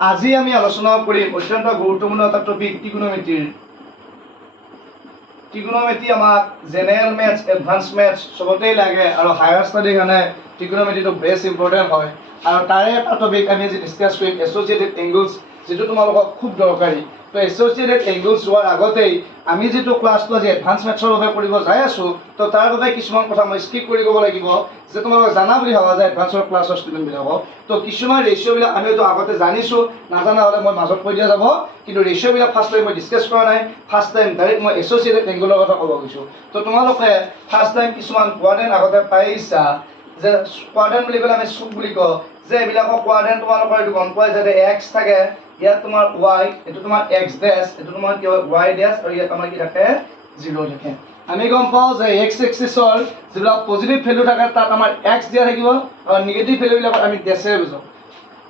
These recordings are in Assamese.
আজি আমি আলোচনা কৰিম অত্যন্ত গুৰুত্বপূৰ্ণ এটা টপিক ত্ৰিকোণমিতি আমাক জেনেৰেল মেথছ এডভান্স মেথছ সবতেই লাগে আৰু হায়াৰ ষ্টাডিৰ কাৰণে ত্ৰিকোণমিতিটো বেষ্ট ইম্পৰ্টেণ্ট হয় আৰু তাৰে এটা টপিক আমি আজি ডিছকাছ কৰিম এছ'চিয়েটেড এংগলছ যেটো তোমালোকক খুব দৰকাৰী তো এছ'চিয়েটেড এংগলছ হোৱাৰ আগতেই আমি যেটো ক্লাছটো আজি এডভান্স মেথছৰ বাবে কৰিব যাই আছো তো তাৰ বাবে কিছুমান কথা মই স্কিপ কৰি ক'ব লাগিব যে তোমালোক জানা বুলি ভাবা যায় এডভান্সৰ ক্লাছৰ ষ্টুডেণ্টবিলাকক তো কিছুমান ৰেচিঅ'বিলাক আমি হয়তো আগতে জানিছোঁ নাজানা হ'লে মই মাজত কৈ দিয়া যাব কিন্তু ৰেচিঅ'বিলাক ফাৰ্ষ্ট টাইম মই ডিছকাছ কৰা নাই ফাৰ্ষ্ট টাইম ডাইৰেক্ট মই এছ'চিয়েটেড এংগলৰ কথা ক'ব গৈছোঁ তো তোমালোকে ফাৰ্ষ্ট টাইম কিছুমান কোৱাড্ৰেণ্ট আগতে পাইছা যে কোৱাড্ৰেণ্ট বুলি ক'লে আমি চুক বুলি কওঁ যে এইবিলাকৰ কোৱাড্ৰেণ্ট তোমালোকৰ এইটো গম পোৱা যায় যে এক্স থাকে ইয়াত তোমাৰ y এটো তোমাৰ x ড্যাশ এটো তোমাৰ কি হয় y ড্যাশ আৰু ইয়াত আমাৰ কি থাকে 0 থাকে আমি গম পাও যে x এক্সিসৰ যিবিলাক পজিটিভ ভ্যালু থাকে তাত আমাৰ x দিয়া থাকিব আৰু নেগেটিভ ভ্যালু বিলাক আমি ড্যাশে বুজাও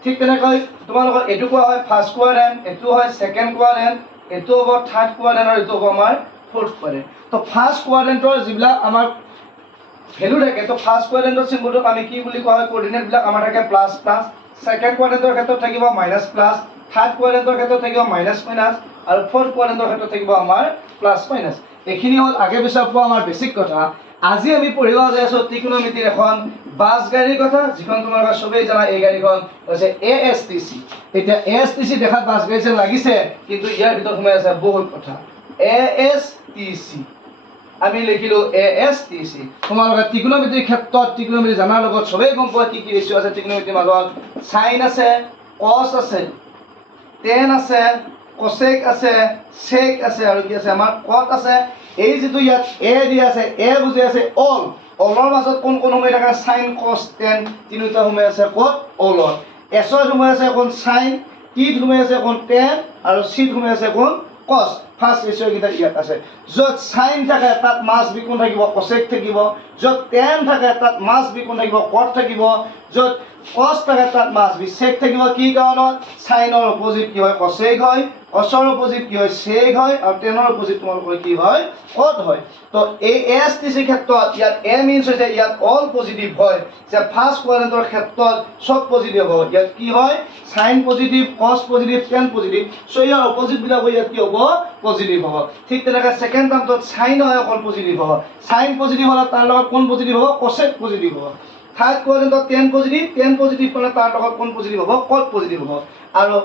ঠিক তেনেকৈ তোমালোকৰ এটো কোৱা হয় ফাৰ্স্ট কোৱাড্ৰেন্ট এটো হয় সেকেন্ড কোৱাড্ৰেন্ট এটো হ'ব থাৰ্ড কোৱাড্ৰেন্ট আৰু এটো হ'ব আমাৰ ফোৰ্থ কোৱাড্ৰেন্ট তো ফাৰ্স্ট কোৱাড্ৰেন্টৰ যিবিলাক আমাৰ ভ্যালু থাকে তো ফাৰ্স্ট কোৱাড্ৰেন্টৰ সিম্বলটো আমি কি বুলি কোৱা হয় কোঅৰ্ডিনেট বিলাক আমাৰ থাকে প্লাস প্লাস সেকেন্ড কোৱাড্ৰেন্টৰ ক্ষেত্ৰত থাকিব মাইনাস প্লাস থাৰ্ড কোৱাড্ৰেন্টৰ ক্ষেত্ৰত থাকিব মাইনাস মাইনাস আৰু ফোৰ্থ কোৱাড্ৰেন্টৰ ক্ষেত্ৰত থাকিব আমাৰ প্লাস মাইনাস এখিনি হল আগে পিছে পোৱা আমাৰ বেসিক কথা আজি আমি পঢ়িব যাই আছো ত্ৰিকোণমিতিৰ এখন বাস গাড়ীৰ কথা যিখন তোমালোকে সবেই জানা এই গাড়ীখন হৈছে ASTC এতিয়া ASTC দেখাত বাস গাড়ী যেন লাগিছে কিন্তু ইয়াৰ ভিতৰত সোমাই আছে বহুত কথা ASTC আমি লিখিলো ASTC তোমালোকে ত্ৰিকোণমিতিৰ ক্ষেত্ৰত ত্ৰিকোণমিতি জানাৰ লগত সবেই গম পোৱা কি ৰেচিঅ আছে ত্ৰিকোণমিতিৰ মাজত সাইন আছে cos আছে tan আছে cosec আছে sec আছে আৰু কি আছে আমাৰ cot আছে এই যেটো ইয়াত a দি আছে a বুজি আছে all allৰ মাজত কোন কোন হৈ থাকে sin cos tan তিনিটা হৈ আছে cot all s ৰ হৈ আছে কোন sin t হৈ আছে কোন tan আৰু c হৈ আছে কোন cos ফার্স্ট রেশিও কিটা ইয়াত আছে যত sin থাকে তাত মাস বি কোন থাকিব cosec থাকিব যত tan থাকে তাত মাস বি কোন থাকিব cot থাকিব যত cos থাকে তাত মাস বি sec থাকিব কি কাৰণত sin ৰ অপোজিট কি হয় cosec হয় cos ৰ অপোজিট কি হয় sec হয় আৰু tan ৰ অপোজিট তোমালোকৰ কি হয় cot হয় তো এই ASTC ক্ষেত্ৰত ইয়াত a মিন্স হৈছে ইয়াত অল পজিটিভ হয় যে ফাৰ্স্ট কোৱাড্ৰেন্টৰ ক্ষেত্ৰত সব পজিটিভ হয় ইয়াত কি হয় sin positive cos positive tan positive so ইয়াৰ অপোজিট বিলাক ইয়াত কি হ'ব পজিটিভ হ'ব ঠিক তেনেকৈ সেকেন্ড টাৰ্মত sin হয় অকল পজিটিভ হ'ব sin পজিটিভ হলে তাৰ লগত কোন পজিটিভ হ'ব cosec পজিটিভ হ'ব থাৰ্ড কোৱাড্ৰেন্টত tan পজিটিভ মানে তাৰ লগত কোন পজিটিভ হ'ব cot পজিটিভ হ'ব আৰু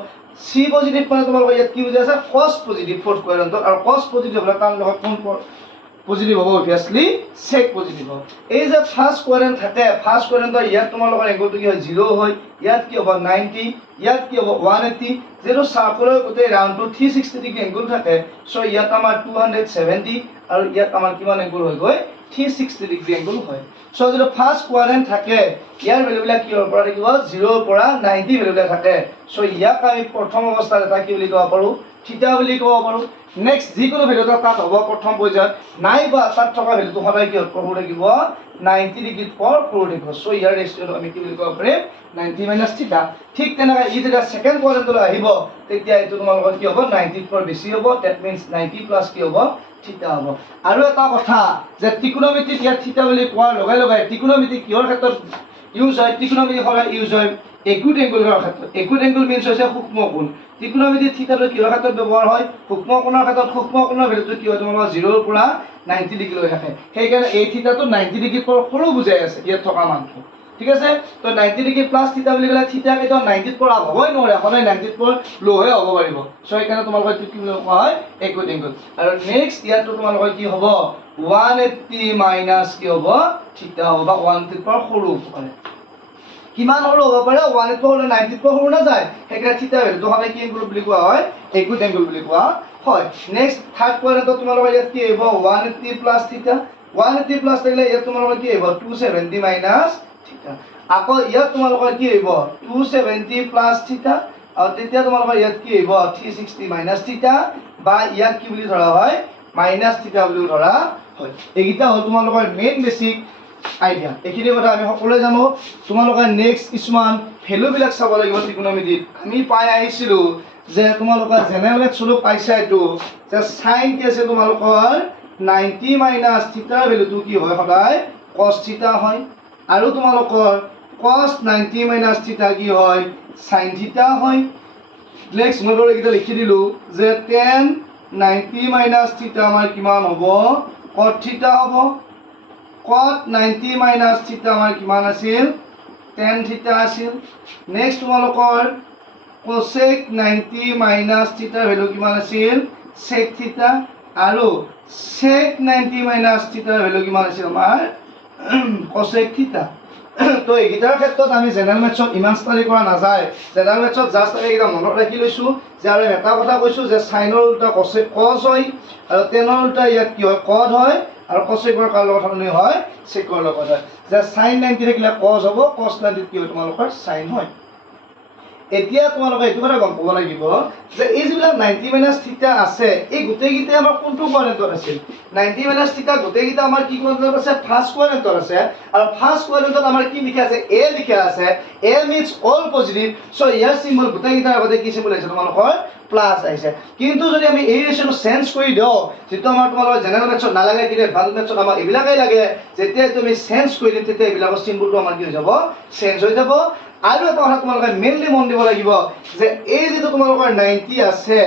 c পজিটিভ মানে তোমালোকৰ ইয়াত কি বুজি আছে cos পজিটিভ ফোৰ্থ কোৱাড্ৰেন্টত আৰু cos পজিটিভ হলে তাৰ লগত কোন পজিটিভ হ'ব অবভিয়াসলি sec পজিটিভ হ'ব এই যে ফার্স্ট কোৱাড্ৰেন্ট থাকে ফাৰ্স্ট কোৱাড্ৰেন্টৰ ইয়াত তোমালোকৰ এংগলটো কি হয় 0 হয় ইয়াত কি হ'ব 90 ইয়াত কি হ'ব 180 যেটো সাৰ্কুলাৰ গোটেই ৰাউন্ডটো 360 ডিগ্ৰী এংগল থাকে সো ইয়াত আমাৰ 270 আৰু ইয়াত আমাৰ কিমান এংগল হৈ গৈ 360 ডিগ্ৰী এংগল হয় সো যেটো ফাৰ্স্ট কোৱাড্ৰেন্ট থাকে ইয়াৰ ভ্যালুবিলাক কি পৰা থাকিব 0 পৰা 90 ভ্যালুবিলাক থাকে সো ইয়াক আমি প্ৰথম অৱস্থাত এটা কি বুলি ক'ব পাৰো থিটা বুলি ক'ব পাৰো নেক্সট যিকোনো ভ্যালু তাত হ'ব প্ৰথম পৰ্যায়ত নাইবা তাত থকা ভ্যালুটো সদায় কি হ'ব থাকিব 90 ডিগ্ৰী পৰ থাকিব সো ইয়াৰ ৰেচিঅ আমি কি বুলি ক'ব পাৰিম 90 - থিটা ঠিক তেনেকৈ ই যেতিয়া সেকেন্ড কোৱাড্ৰেন্টলৈ আহিব তেতিয়া এটো তোমালোকৰ কি হ'ব 90 পৰ বেছি হ'ব দ্যাট মিন্স 90 প্লাস কি হ'ব থিটা হ'ব আৰু এটা কথা যে ত্ৰিকোণমিতি ইয়াত থিটা বুলি কোৱাৰ লগে লগে ত্ৰিকোণমিতি কিহৰ ক্ষেত্ৰত ইউজ হয় ত্ৰিকোণমিতি সদায় ইউজ হয় একুইট এংগলৰ ক্ষেত্ৰত একুইট এংগল মিন্স হৈছে সূক্ষ্ম কোণ ত্ৰিকোণমিতি থিটাটো কিহৰ ক্ষেত্ৰত ব্যৱহাৰ হয় সূক্ষ্ম কোণৰ ক্ষেত্ৰত সূক্ষ্ম কোণৰ ভ্যালুটো কি হয় তোমালোকৰ 0 ৰ পৰা 90 ডিগ্ৰী লৈ থাকে সেইকাৰণে এই থিটাটো 90 ডিগ্ৰী পৰ সৰু বুজাই আছে ইয়াত থকা মানটো ঠিক আছে তো 90 ডিগ্ৰী প্লাস থিটা বুলি ক'লে থিটা কেটো 90 পৰ আপ হ'বই নোৱাৰে সদায় 90 পৰ লো হৈ হ'ব পাৰিব সো এইকাৰণে তোমালোকৰ কি কোৱা হয় একুইট এংগল আৰু নেক্সট ইয়াতো তোমালোকৰ কি হ'ব 180 মাইনাস কি হ'ব থিটা হ'ব 180 পৰ সৰু হ'ব কিমান সৰু হ'ব পাৰে 180 পৰ 90 পৰ সৰু না যায় সেইকাৰণে থিটা ভ্যালুটো সদায় কি এংগল বুলি কোৱা হয় একুইট এংগল বুলি কোৱা হয় নেক্সট থাৰ্ড কোৱাড্ৰেন্টত তোমালোকৰ ইয়াত কি হ'ব 180 প্লাস থিটা 180 প্লাস থাকিলে ইয়াত তোমালোকৰ কি হ'ব 270 মাইনাস থিটা আকৌ ইয়াত তোমালোকৰ কি হ'ব 270 প্লাস থিটা আৰু তেতিয়া তোমালোকৰ ইয়াত কি হ'ব 360 মাইনাস থিটা বা ইয়াত কি বুলি ধৰা হয় মাইনাস থিটা বুলি ধৰা হয় এইটা হ'ল তোমালোকৰ মেইন বেসিক আইডিয়া এখিনি কথা আমি সকলোৱে জানো তোমালোকৰ নেক্সট কিছুমান ভ্যালু বিলাক চাব লাগিব ত্ৰিকোণমিতিত আমি পাই আহিছিলো যে তোমালোকৰ জেনেৰেল মেথছটো পাইছা এটো যে sin কি আছে তোমালোকৰ 90 মাইনাস থিটাৰ ভ্যালুটো কি হয় সদায় cos থিটা হয় আৰু তোমালোকৰ cos 90 মাইনাস থিটা কি হয় sin থিটা হয় নেক্সট মই এইকেইটা লিখি দিলোঁ যে tan 90 মাইনাছ থিটা আমাৰ কিমান হ'ব cot থিটা হ'ব cot 90 মাইনাছ থিটা আমাৰ কিমান আছিল tan থিটা আছিল নেক্সট তোমালোকৰ cosec 90 মাইনাছ থিটাৰ ভেলু কিমান আছিল sec থিটা আৰু sec 90 মাইনাছ থিটাৰ ভেলু কিমান আছিল আমাৰ cosec থিটা তো এইকেইটাৰ ক্ষেত্ৰত আমি জেনেৰেল মেথছত ইমান ষ্টাডি কৰা নাযায় জেনেৰেল মেথছত জাষ্ট আমি এইকেইটা মনত ৰাখি লৈছোঁ যে আৰু এটা কথা কৈছোঁ যে চাইনৰ উল্টা cos হয় আৰু টেনৰ উল্টা ইয়াত কি হয় cot হয় আৰু cosecৰ কাৰ লগত সলনি হয় secৰ লগত হয় যে sin 90 থাকিলে cos হ'ব cos 90 কি হয় তোমালোকৰ sin হয় এতিয়া তোমালোকে এইটো কথা গম পাব লাগিব যে এই যিবিলাক 90 মাইনাছ থিটা আছে এই গোটেইকেইটা আমাৰ কোনটো কোৱাড্ৰেণ্টত আছিল 90 মাইনাছ থিটা গোটেইকেইটা আমাৰ কি কোৱাড্ৰেণ্টত আছে ফাৰ্ষ্ট কোৱাড্ৰেণ্টত আছে আৰু ফাৰ্ষ্ট কোৱাড্ৰেণ্টত আমাৰ কি লিখা আছে a লিখা আছে a means all positive so ইয়াৰ সিম্বল গোটেইকেইটাৰ আগতে কি সিম্বল আছে তোমালোকৰ প্লাস আহিছে কিন্তু যদি আমি এই ৰেশিওটো চেঞ্জ কৰি দিও যেটো আমাৰ তোমালোকৰ জেনেৰেল মেথছত নালাগে কিন্তু এডভান্স মেথছত আমাৰ এইবিলাকেই লাগে যেতিয়া তুমি চেঞ্জ কৰি দিম তেতিয়া এইবিলাকৰ সিম্বলটো আমাৰ কি হৈ যাব চেঞ্জ হৈ যাব আৰু এটা কথা তোমালোকে মেইনলি মন দিব লাগিব যে এই যেটো তোমালোকৰ 90 আছে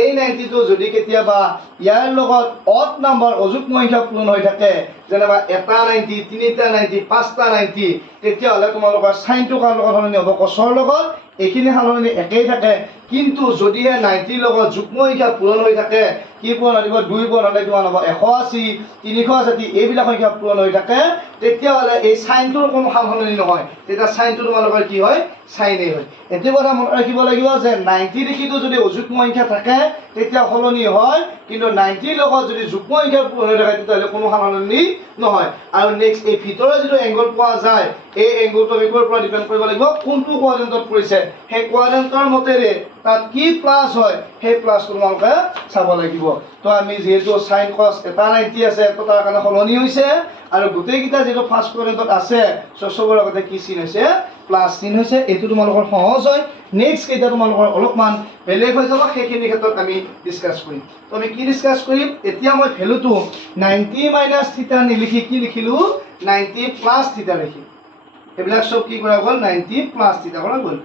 এই 90 টো যদি কেতিয়াবা ইয়াৰ লগত অড নাম্বাৰ অযুগ্ম সংখ্যা পূৰণ হৈ থাকে যেনেবা এটা 90 তিনিটা 90 পাঁচটা 90 তেতিয়া হলে তোমালোকৰ সাইনটো কাৰ লগত সলনি হ'ব cosৰ লগত এইখিনি সলনি একেই থাকে কিন্তু যদি 90 লগত যুগ্ম সংখ্যা পূৰণ হৈ থাকে কি পূৰণ হ'ব 2 পূৰণ হলে কিমান হ'ব 180 360 এইবিলাক সংখ্যা পূৰণ হৈ থাকে তেতিয়া হলে এই সাইনটোৰ কোনো সলনি নহয় তেতিয়া সাইনটো তোমালোকৰ কি হয় সাইনে হয় এটো কথা মনত ৰাখিব লাগিব যে 90 দেখিটো যদি অযুগ্ম সংখ্যা থাকে তেতিয়া সলনি হয় কিন্তু 90 লগত যদি যুগ্ম সংখ্যা পূৰণ হৈ থাকে তেতিয়া কোনো সলনি নহয় আৰু নেক্সট এই ভিতৰৰ যেটো এংগল পোৱা যায় এই এংগলটো বিকৰ পৰা ডিপেন্ড কৰিব লাগিব কোনটো কোৱাড্ৰেণ্টত পৰিছে সেই কোৱাড্ৰেণ্টৰ মতেৰে তাত কি প্লাস হয় সেই প্লাসটো তোমালোকে চাব লাগিব তো আমি যেহেতু sin cos এটা 90 আছে তো তাৰ কাৰণে সলনি হৈছে আৰু গোটেইকেইটা যেটো ফাৰ্ষ্ট কোৱাড্ৰেণ্টত আছে সবৰ আগতে কি চিন হৈছে প্লাস চিন হৈছে এটো তোমালোকৰ সহজ হয় নেক্সট কেইটা তোমালোকৰ অলপমান বেলেগ হৈ যাব সেইখিনি ক্ষেত্ৰত আমি ডিসকাস কৰিম তো আমি কি ডিসকাস কৰিম এতিয়া মই ভ্যালুটো 90 মাইনাস থিটা নিলিখি কি লিখিলো 90 প্লাস থিটা লিখি এইবিলাক সব কি কৰা গল 90 প্লাস থিটা কৰা গল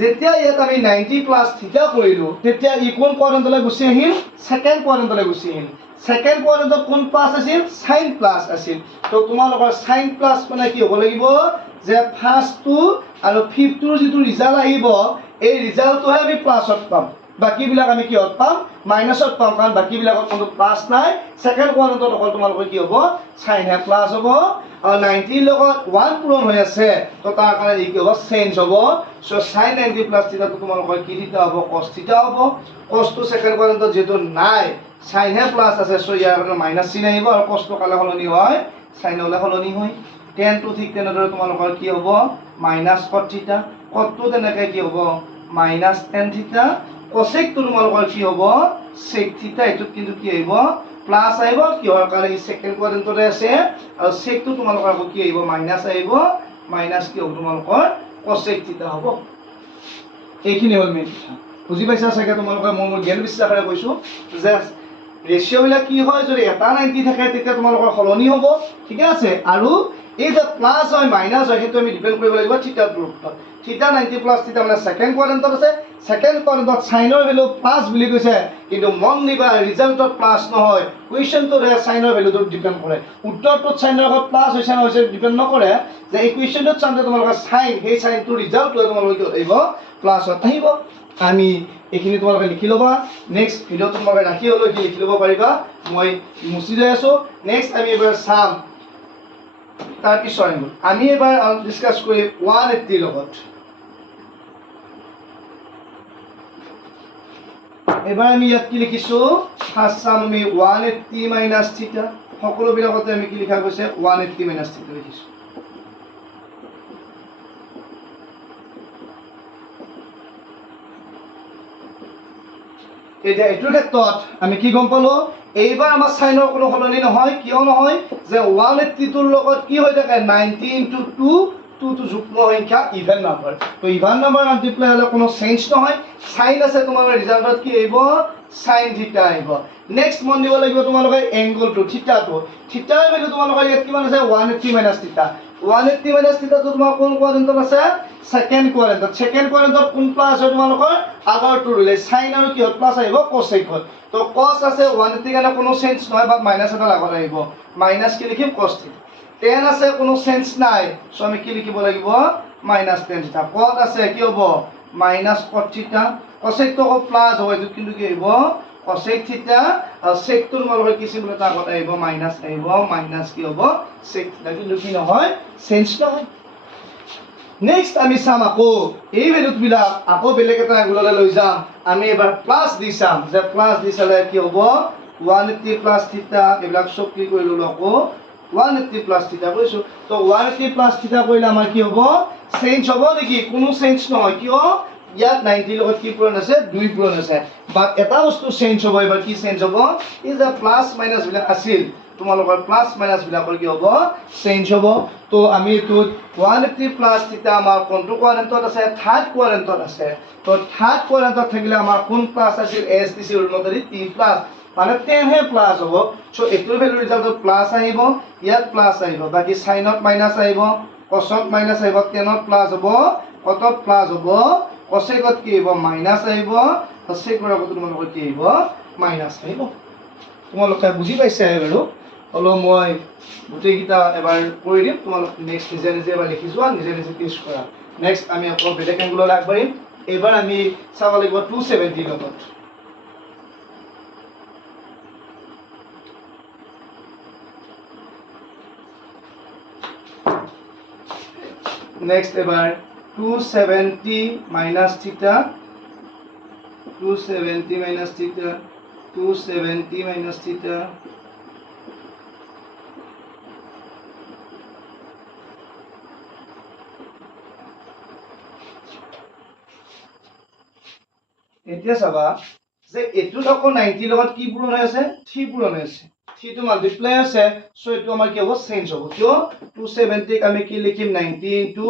যেতিয়া ইয়াত আমি 90 প্লাস থিটা কৰিলো তেতিয়া ই কোন কোৱাড্ৰেণ্টলৈ গুছি আহিল সেকেন্ড কোৱাড্ৰেণ্টলৈ গুছি আহিল সেকেন্ড কোৱাড্ৰেণ্টত কোন প্লাস আছিল sin প্লাস আছিল তো তোমালোকৰ sin প্লাস মানে কি হ'ব লাগিব যে ফাৰ্ষ্টটো আৰু ফিফথটোৰ যেটো ৰিজাল্ট আহিব এই ৰিজাল্টটোহে আমি প্লাসত পাম বাকি বিলাক আমি কিহত পাম মাইনাসত পাম কাৰণ বাকি বিলাকত কোনো প্লাস নাই সেকেন্ড কোৱাড্ৰেণ্টত অকল তোমালোকৰ কি হ'ব sin হে প্লাস হ'ব আৰু 90 লগত 1 পূৰণ হৈ আছে তো তাৰ কাৰণে কি হ'ব চেঞ্জ হ'ব সো sin 90 প্লাস থিটা তোমালোকৰ কি থিটা হ'ব cos থিটা হ'ব cos টো সেকেন্ড কোৱাড্ৰেণ্টত যেটো নাই sin হে প্লাস আছে সো ইয়াৰ কাৰণে মাইনাস চিন আহিব আৰু cos টো কালে সলনি হয় sin হলে সলনি হয় tan টো ঠিক তেনেদৰে তোমালোকৰ কি হ'ব মাইনাস cot থিটা cot টো তেনেকৈ কি হ'ব মাইনাস tan থিটা cosec টো তোমালোকৰ কি হ'ব sec থিটা এটো কিন্তু কি আহিব প্লাস আহিব কিহৰ কাৰণে ই সেকেন্ড কোৱাড্ৰেণ্টতে আছে আৰু sec টো তোমালোকৰ আকৌ কি আহিব মাইনাস আহিব মাইনাস কি হ'ব তোমালোকৰ cosec থিটা হ'ব এইখিনি হ'ল মেইন কথা বুজি পাইছা চাগে তোমালোকে মোৰ জ্ঞান বিশ্বাসৰে কৈছো যে ৰেশিও বিলাক কি হয় যদি এটা 90 থাকে তেতিয়া তোমালোকৰ সলনি হ'ব ঠিক আছে আৰু এই যে প্লাস হয় মাইনাস হয় সেইটো আমি ডিপেন্ড কৰিব লাগিব থিটাৰ ওপৰত থিটা 90 প্লাস থিটা মানে সেকেন্ড কোৱাড্ৰেণ্টত আছে সেকেন্ড কোৱাড্ৰেণ্টত সাইনৰ ভ্যালু প্লাস বুলি কৈছে কিন্তু মন দিবা ৰিজাল্টত প্লাস নহয় কুৱেশ্যনটোৰ সাইনৰ ভ্যালুটো ডিপেন্ড কৰে উত্তৰটোত সাইনৰ লগত প্লাস হৈছে না হৈছে ডিপেন্ড নকৰে যে এই কুৱেশ্যনটোত চান্তে তোমালোকৰ সাইন সেই সাইনটো ৰিজাল্টটো তোমালোকে আহিব প্লাসত আহিব আমি এইখিনি তোমালোকে লিখি লবা নেক্সট ভিডিঅ তোমালোকে ৰাখি হলো কি লিখি লব পাৰিবা মই মুছি যাই আছো নেক্সট আমি এবাৰ চাম তাৰ পিছৰ আমি এবাৰ ডিসকাস কৰি 180 লগত এবাৰ আমি ইয়াত কি লিখিছো ফাৰ্স্ট চাম আমি 180 মাইনাস থিটা সকলো বিলাকতে আমি কি লিখা গৈছে 180 মাইনাস থিটা লিখিছো এতিয়া এটোৰ ক্ষেত্ৰত আমি কি গম পালো এইবাৰ আমাৰ সাইনৰ কোনো সলনি নহয় কিয় নহয় যে 180 টোৰ লগত কি হৈ থাকে 90 * 2 2 টো যুগ্ম সংখ্যা ইভেন নাম্বাৰ তো ইভেন নাম্বাৰ মাল্টিপ্লাই হলে কোনো চেঞ্জ নহয় সাইন আছে তোমাৰ ৰিজাল্টত কি আহিব sin থিটা আহিব নেক্সট মন দিব লাগিব তোমালোকে এংগলটো থিটাটো থিটাৰ ভ্যালু তোমালোকৰ ইয়াত কিমান আছে 180 মাইনাস থিটা 180 মাইনাছ থিটাটো তোমাৰ কোন কোৱাড্ৰেণ্টত আছে সেকেন্ড কোৱাড্ৰেণ্টত কোন প্লাছ হয় তোমালোকৰ আগৰটো ৰুলে সাইন আৰু কিহত প্লাছ আহিব কোসেকত তো cos আছে 180 কাৰণে কোনো চেঞ্জ নহয় বাট মাইনাছ এটা আগত আহিব মাইনাছ কি লিখিম cos থিটা tan আছে কোনো চেঞ্জ নাই সো আমি কি লিখিব লাগিব মাইনাছ tan থিটা cot আছে কি হ'ব মাইনাছ cot থিটা cosec তো প্লাছ হয় এটো কিন্তু কি আহিব cosec থিটা আৰু sec তো তোমালোকৰ কি চিম্বল এটা আগত আহিব মাইনাছ মাইনাছ কি হ'ব sec থিটা কিন্তু কি নহয় চেঞ্জ নহয় নেক্সট আমি চাম আকৌ এই ভ্যালুত বিলাক আকৌ বেলেগ এটা এংগললৈ লৈ যাম আমি এবাৰ প্লাস দি চাম যে প্লাস দি চালে কি হ'ব 180 প্লাস থিটা এবিলাক সব কি কৰি ললো আকৌ 180 প্লাস থিটা কৈছো তো 180 প্লাস থিটা কৰিলে আমাৰ কি হ'ব চেঞ্জ হ'ব নেকি কোনো চেঞ্জ নহয় কিয় ইয়াত 90 লগত কি পূৰণ আছে 2 পূৰণ আছে বাট এটা বস্তু চেঞ্জ হ'ব এবাৰ কি চেঞ্জ হ'ব ই যে প্লাস মাইনাস বিলাক আছিল তোমালোকৰ প্লাস মাইনাস বিলাকৰ কি হ'ব চেঞ্জ হ'ব তো আমি এটো 180 প্লাস থিটা আমাৰ কোনটো কোৱাড্ৰেণ্টত আছে থাৰ্ড কোৱাড্ৰেণ্টত আছে তো থাৰ্ড কোৱাড্ৰেণ্টত থাকিলে আমাৰ কোন প্লাস আছিল এস দিছি উল্লেখৰি t প্লাস মানে 10 হে প্লাস হ'ব সো এটোৰ ভ্যালু ৰিজাল্টত প্লাস আহিব ইয়াত প্লাস আহিব বাকি সাইনত মাইনাস আহিব cosত মাইনাস আহিব টেনত প্লাস হ'ব কটত প্লাস হ'ব cosecত কি আহিব মাইনাস আহিব cosecৰ আগত তোমালোকৰ কি আহিব মাইনাস আহিব তোমালোকে বুজি পাইছা বাৰু হলো মই গোটেইকিটা এবাৰ কৰি দিম তোমালোক নেক্সট নিজে নিজে এবাৰ লিখি যোৱা নিজে নিজে টেষ্ট কৰা নেক্সট আমি আকৌ বেলেগ এংগললৈ আগবাঢ়িম এবাৰ আমি চাব লাগিব 270 লগত নেক্সট এবাৰ 270 minus theta 270 minus theta 270 minus theta এতিয়া চাবা যে এটো আকৌ 90 লগত কি পূৰণ হৈ আছে 3 পূৰণ হৈ আছে 3 টো মাল্টিপ্লাই আছে সো এটো আমাৰ কি হ'ব চেঞ্জ হ'ব কিয় 270 ক আমি কি লিখিম 90 into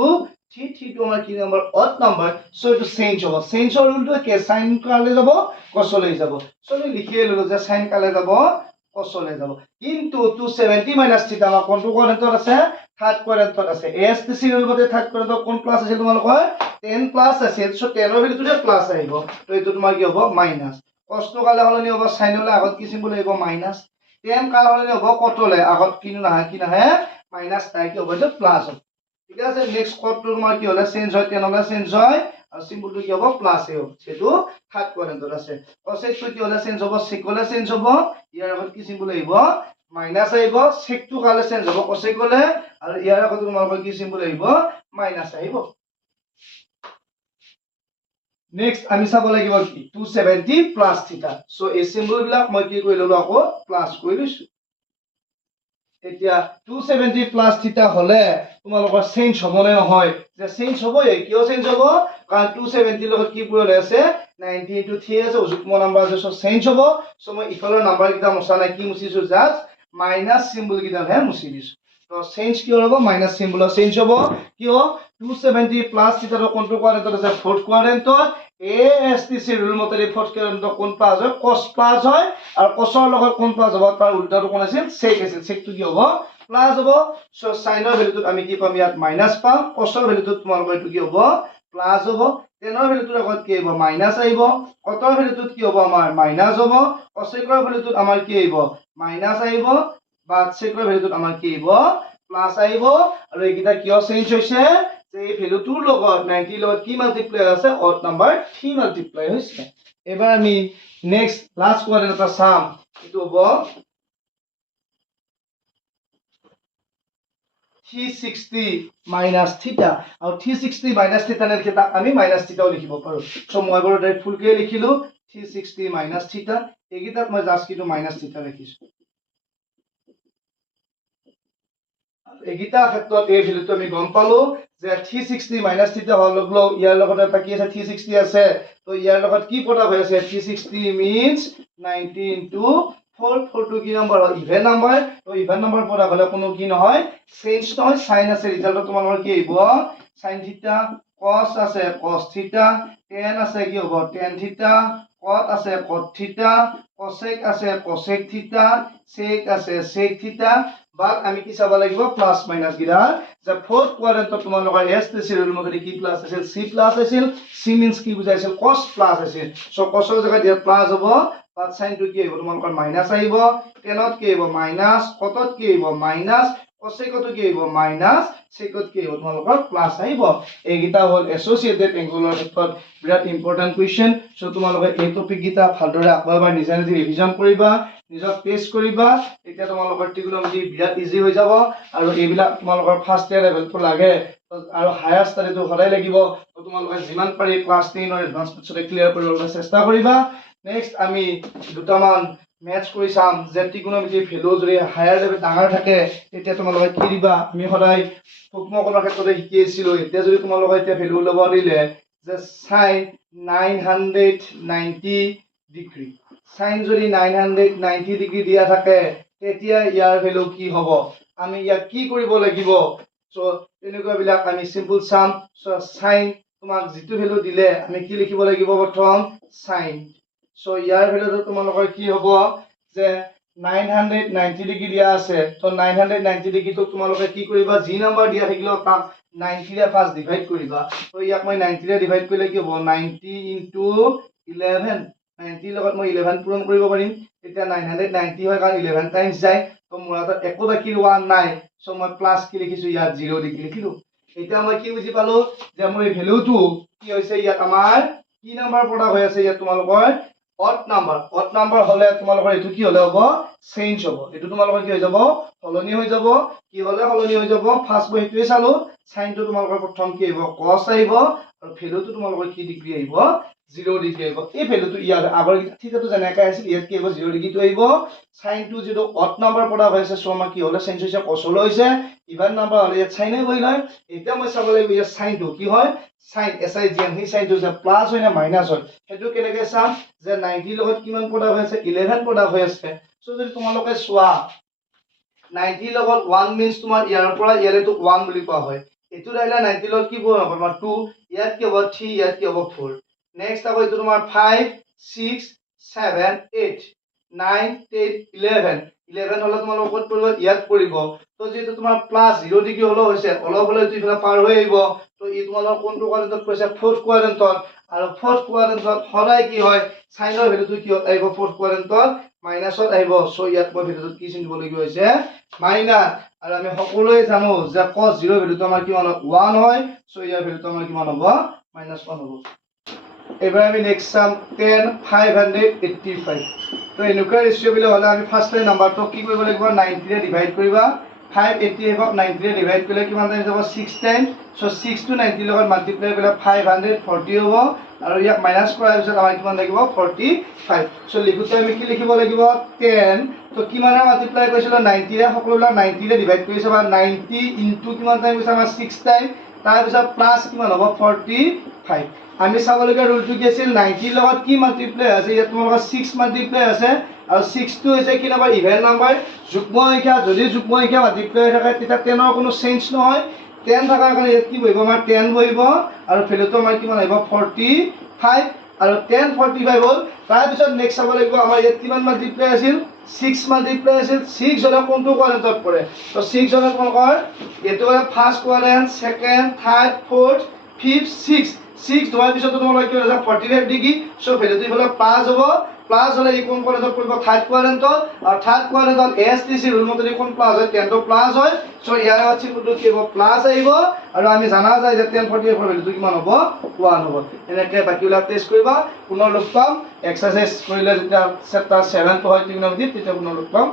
3 to আমাৰ কি নম্বৰ অড নম্বৰ সো এটো চেঞ্জ হ'ব চেঞ্জৰ ৰুলটো কি সাইন কালে যাব কসলে যাব সো আমি লিখিয়ে ললো যে সাইন কালে যাব কসলে যাব কিন্তু 270 মাইনাস থিটা আমাৰ কোনটো কোৱাড্ৰেণ্টত আছে থাৰ্ড কোৱাড্ৰেণ্টত আছে এস টি সিৰ লগতে থাৰ্ড কোৱাড্ৰেণ্টত কোন প্লাস আছে তোমালোকৰ 10 প্লাস আছে সো 10 ৰ ভ্যালুটো প্লাস আহিব তো এটো তোমাৰ কি হ'ব মাইনাস কষ্ট কালে হলনি হ'ব সাইনলে আগত কি চিম্বল আহিব মাইনাস 10 কালে হলনি হ'ব কটলে আগত কি নাহে মাইনাস তাই কি হ'ব এটো প্লাস হ'ব ঠিক আছে নেক্সট কটটো তোমাৰ কি হলে চেঞ্জ হয় 10 হলে চেঞ্জ হয় আৰু চিম্বলটো কি হ'ব প্লাস হ'ব সেটো থাৰ্ড কোৱাড্ৰেণ্টত আছে কসেকটো কি হলে চেঞ্জ হ'ব সেকলে চেঞ্জ হ'ব ইয়াৰ আগত কি চিম্বল আহিব মাইনাস আহিব সেকটো কালে চেঞ্জ হ'ব কসেকলে আৰু ইয়াৰ আগত তোমালোকৰ কি চিম্বল আহিব মাইনাস আহিব নেক্সট আমি চাব লাগিব কি 270 প্লাস থিটা সো এই চিম্বল বিলাক মই কি কৰি ললো আকৌ প্লাস কৰি লৈছো এতিয়া 270 প্লাস থিটা হলে তোমালোকৰ চেঞ্জ হ'বনে নহয় যে চেঞ্জ হ'বই কিয় চেঞ্জ হ'ব কাৰণ 270 লগত কি পূৰণ আছে 90 into 3 আছে যুগ্ম নম্বৰ আছে সো চেঞ্জ হ'ব সো মই ইফালৰ নম্বৰ কিটা মছা নাই কি মুছিছো জাস্ট মাইনাস সিম্বল কিটা হে মুছি দিছো তো চেঞ্জ কি হ'ব মাইনাস সিম্বল চেঞ্জ হ'ব কিয় 270 প্লাস থিটা কোনটো কোৱাড্ৰেণ্টত আছে ফোৰ্থ কোৱাড্ৰেণ্টত এএসটিসি ৰুল মতে ফোৰ্থ কোৱাড্ৰেণ্টত কোন প্লাস হয় cos প্লাস হয় আৰু cosৰ লগত কোন প্লাস হ'ব তাৰ উল্টাটো কোন আছিল sec আছিল secটো কি হ'ব প্লাস হ'ব সো সাইনৰ ভ্যালুটো আমি কি পাম ইয়াত মাইনাস পাম cosৰ ভ্যালুটো তোমালোকৰ এটো কি হ'ব প্লাস হ'ব 10ৰ ভ্যালুটোৰ আগত কি হ'ব মাইনাস আহিব কটৰ ভ্যালুটোত কি হ'ব আমাৰ মাইনাস হ'ব cosecৰ ভ্যালুটোত আমাৰ কি আহিব মাইনাস আহিব বা secৰ ভ্যালুটোত আমাৰ কি আহিব প্লাস আহিব আৰু এইকিটা কিয় চেঞ্জ হৈছে যে এই ভ্যালুটোৰ লগত 90 লগত কি মাল্টিপ্লাই আছে অড নাম্বাৰ 3 মাল্টিপ্লাই হৈছে এবাৰ আমি নেক্সট লাস্ট কোৱাড্ৰেণ্ট এটা চাম এটো হ'ব 360 minus theta আৰু 360 minus theta নে theta আমি minus theta লিখিব পাৰো সো মই বাৰু ডাইৰেক্ট ফুলকে লিখিলো 360 minus theta এগিটাত মই জাস্ট কিটো minus theta লিখিছো এগিটা ক্ষেত্ৰত এই ভ্যালুটো আমি গম পালো যে 360 minus theta হল লগলো ইয়াৰ লগত এটা কি আছে 360 আছে তো ইয়াৰ লগত কি প্ৰডাক্ট হৈ আছে 360 means 90 into 4 to কি নম্বৰ ইভেন নম্বৰ তো ইভেন নম্বৰ প্ৰডাক্ট হলে কোনো কি নহয় চেঞ্জ নহয় সাইন আছে ৰিজাল্ট তোমালোকৰ কি আহিব sin থিটা cos আছে cos থিটা tan আছে কি হ'ব tan থিটা কট আছে কট থিটা, কসেক আছে কসেক থিটা, সেক আছে সেক থিটা, বাট আমি কি চাব লাগিব প্লাস মাইনাস গিৰা যে ফোৰ্থ কোয়াড্ৰেন্টত তোমালোকৰ এস টেচিৰ মতে কি প্লাস আছিল সি প্লাস আছিল, সি মিন্স কি বুজাইছিল কস প্লাস আছিল, সো কসৰ জায়গাত দিয়া প্লাস হ'ব, বাট সাইনটো কি হ'ব তোমালোকৰ মাইনাস আহিব, টেনত কি হ'ব মাইনাস, কটত কি হ'ব মাইনাস, কসেকতো কি হ'ব মাইনাস, সেকত কি হ'ব তোমালোকৰ প্লাস আহিব। এইগিটা হল এসোসিয়েটেড এংগুলৰ ক্ষেত্ৰত বিৰাট ইম্পৰ্টেন্ট কুৱেশ্চন। সো তোমালোকে এই টপিক গিটা ভালদৰে আকৌ এবাৰ নিজে নিজে ৰিভিজন কৰিবা, নিজক টেষ্ট কৰিবা, তেতিয়া তোমালোকৰ ত্ৰিকোণমিতি বিৰাট ইজি হৈ যাব। আৰু এইবিলাক তোমালোকৰ ফাৰ্ষ্ট ইয়াৰ লেভেলটো লাগে আৰু হায়াৰ ষ্টাডিটো সদায় লাগিব। তো তোমালোকে যিমান পাৰি ক্লাছ 10 এডভান্স মেথছতে ক্লিয়াৰ কৰিবলৈ চেষ্টা কৰিবা। নেক্সট আমি দুটামান মেথছ কৰি চাম যে ত্ৰিকোণমিতিৰ ভেলু যদি হায়াৰ লেভেল ডাঙৰ থাকে তেতিয়া তোমালোকে কি দিবা। আমি সদায় সূক্ষ্মকোণৰ ক্ষেত্ৰতে শিকি আছিলো, এতিয়া যদি তোমালোকে এতিয়া ভেলু ল'ব দিলে যে sin 990 ডিগ্ৰী, sin যদি 990 ডিগ্ৰী দিয়া থাকে তেতিয়া ইয়াৰ ভেলু কি হ'ব, আমি ইয়াক কি কৰিব লাগিব। সো তেনেকুৱা বিলাক আমি সিম্পল চাম। সো sin তোমাক যিটো ভেলু দিলে আমি কি লিখিব লাগিব প্ৰথম sin। সো ইয়াৰ ভেলুটো তোমালোকৰ কি হ'ব যে 990 ডিগ্ৰী দিয়া আছে, তো 990 ডিগ্ৰীটো তোমালোকে কি কৰিবা, যি নম্বৰ দিয়া থাকিলেও তাক 90 ৰে ফাৰ্স্ট ডিভাইড কৰিবা। তো ইয়াক মই 90 ৰে ডিভাইড কৰিলে কি হ'ব 90 * 11, 90 লগত মই 11 পূৰণ কৰিব পাৰিম, এতিয়া 990 হয় কাৰণ 11 টাইমছ যায়, তো মোৰ হাতত একো বাকি ৰোৱা নাই। সো মই প্লাস কি লিখিছো ইয়াত 0 ডিগ্ৰী লিখিলো। এতিয়া মই কি বুজি পালো যে মোৰ এই ভ্যালুটো কি হৈছে, ইয়াত আমাৰ কি নাম্বাৰ প্ৰডাক্ট হৈ আছে, ইয়াত তোমালোকৰ অড নাম্বাৰ হলে তোমালোকৰ এটো কি হলে হ'ব চেঞ্জ হ'ব, এটো তোমালোকৰ কি হৈ যাব সলনি হৈ যাব। কি হলে সলনি হৈ যাব, ফাৰ্স্ট মই এটোৱে চালো, সাইনটো তোমালোকৰ প্ৰথম কি আহিব cos আহিব আৰু ভ্যালুটো তোমালোকৰ কি ডিগ্ৰী আহিব 0 ডিগ্ৰী আহিব। এই ভ্যালুটো ইয়াৰ আগৰ থিটাটো যেনেকৈ আছিল ইয়াত কি হ'ব 0 ডিগ্ৰীটো আহিব। সাইনটো যেটো অড নাম্বাৰ প্ৰডাক্ট হৈছে সো আমাৰ কি হলে চেঞ্জ হৈছে cos লৈ হৈছে, ইভেন নাম্বাৰ হলে ইয়াত সাইনে হৈ লয়। এতিয়া মই চাব লাগিব ইয়াত সাইনটো কি হয়, সাইন SIGN সেই সাইনটো যে প্লাস হয় না মাইনাস হয় সেইটো কেনেকৈ চাম যে 90 লগত কিমান প্ৰডাক্ট হৈ আছে 11 প্ৰডাক্ট হৈ আছে। সো যদি তোমালোকে চোৱা 90 লগত 1 মিন্স তোমাৰ ইয়াৰ পৰা ইয়ালে তো 1 বুলি কোৱা হয়, এটো ৰাইলা 90 লগত কি হ'ব তোমাৰ 2, ইয়াত কি হ'ব 3, ইয়াত কি হ'ব 4। নেক্সট আকৌ এটো তোমাৰ 5 6 7 8 9 10 11 হলে তোমালোকৰ ক'ত পৰিব ইয়াত পৰিব। তো যেটো তোমাৰ প্লাস 0 ডিগ্ৰী হলো হৈছে, অলপ হলে দুই ফালে পাৰ হৈ আহিব। তো ই তোমালোকৰ কোনটো কোৱাড্ৰেন্টত কৈছে ফোৰ্থ কোৱাড্ৰেন্টত, আৰু ফোৰ্থ কোৱাড্ৰেন্টত সদায় কি হয় সাইনৰ ভ্যালুটো কি আহিব ফোৰ্থ কোৱাড্ৰেন্টত মাইনাসত আহিব। সো ইয়াত মই ভ্যালুটো কি চিন দিব লাগিব হৈছে মাইনাস। আৰু আমি সকলোৱে জানো যে cos 0 ভ্যালুটো আমাৰ কিমান 1 হয়, সো ইয়াৰ ভ্যালুটো আমাৰ কিমান হ'ব -1 হ'ব। এবাৰ আমি নেক্সট চাম 10 585। তো এনেকুৱা ৰেশিও বিলে হলে আমি ফাৰ্স্ট টাইম নাম্বাৰটো কি কৰিব লাগিব 90 ৰে ডিভাইড কৰিবা, 585 90 ৰে ডিভাইড কৰিলে কিমান টাইম যাব 6 টাইম। সো 6 টো 90 লগত মাল্টিপ্লাই কৰিলে 540 হ'ব, আৰু ইয়াক মাইনাস কৰাৰ পিছত আমাৰ কিমান লাগিব 45। সো লিখোতে আমি কি লিখিব লাগিব 10, তো কিমানে মাল্টিপ্লাই কৰিছিল 90 ৰে, সকলোবিলাক 90 ৰে ডিভাইড কৰিছে বা 90 ইনটু কিমান টাইম হৈছে আমাৰ 6 টাইম, তাৰ পিছত প্লাস কিমান হ'ব 45। আমি চাবলগীয়া ৰুলটো কি আছিল 90 লগত কি মাল্টিপ্লাই আছে, ইয়াত তোমালোকৰ 6 মাল্টিপ্লাই আছে আৰু 6 টো হৈছে কি নাম্বাৰ ইভেন নাম্বাৰ যুগ্ম সংখ্যা। যদি যুগ্ম সংখ্যা মাল্টিপ্লাই থাকে তেতিয়া 10 ৰ কোনো চেঞ্জ নহয়, 10 থাকাৰ কাৰণে ইয়াত কি বহিব আমাৰ 10 বহিব, আৰু ভ্যালুটো আমাৰ কিমান আহিব 45, আৰু 10 45 হ'ল। তাৰ পিছত নেক্সট চাব লাগিব আমাৰ ইয়াত কিমান মাল্টিপ্লাই আছিল 6 মাল্টিপ্লাই আছিল, 6 হলে কোনটো কোৱাড্ৰেন্টত পৰে, তো 6 হলে তোমালোকৰ এটো হলে first quadrant, second, third, fourth, fifth, 6 ধৰাৰ পিছত তোমালোকৰ কি হৈছে 45 ডিগ্ৰী। সো ভ্যালুটো ইফালে প্লাস হ'ব, প্লাস হলে ই কোন কোৱাড্ৰেন্টত পৰিব থাৰ্ড কোৱাড্ৰেন্টত, আৰু থাৰ্ড কোৱাড্ৰেন্টত STC ৰুল মতে কোন প্লাস হয় 10 টো প্লাস হয়। সো ইয়াৰ চিহ্নটো কি হ'ব প্লাস আহিব, আৰু আমি জানা যায় যে 10 45 ৰ ভ্যালুটো কিমান হ'ব 1 হ'ব। এনেকৈ বাকিবিলাক টেষ্ট কৰিবা, পুনৰ লগ পাম এক্সাৰসাইজ কৰিলে যেতিয়া চেপ্টাৰ 7 টো হয় ত্ৰিকোণমিতি তেতিয়া পুনৰ লগ পাম।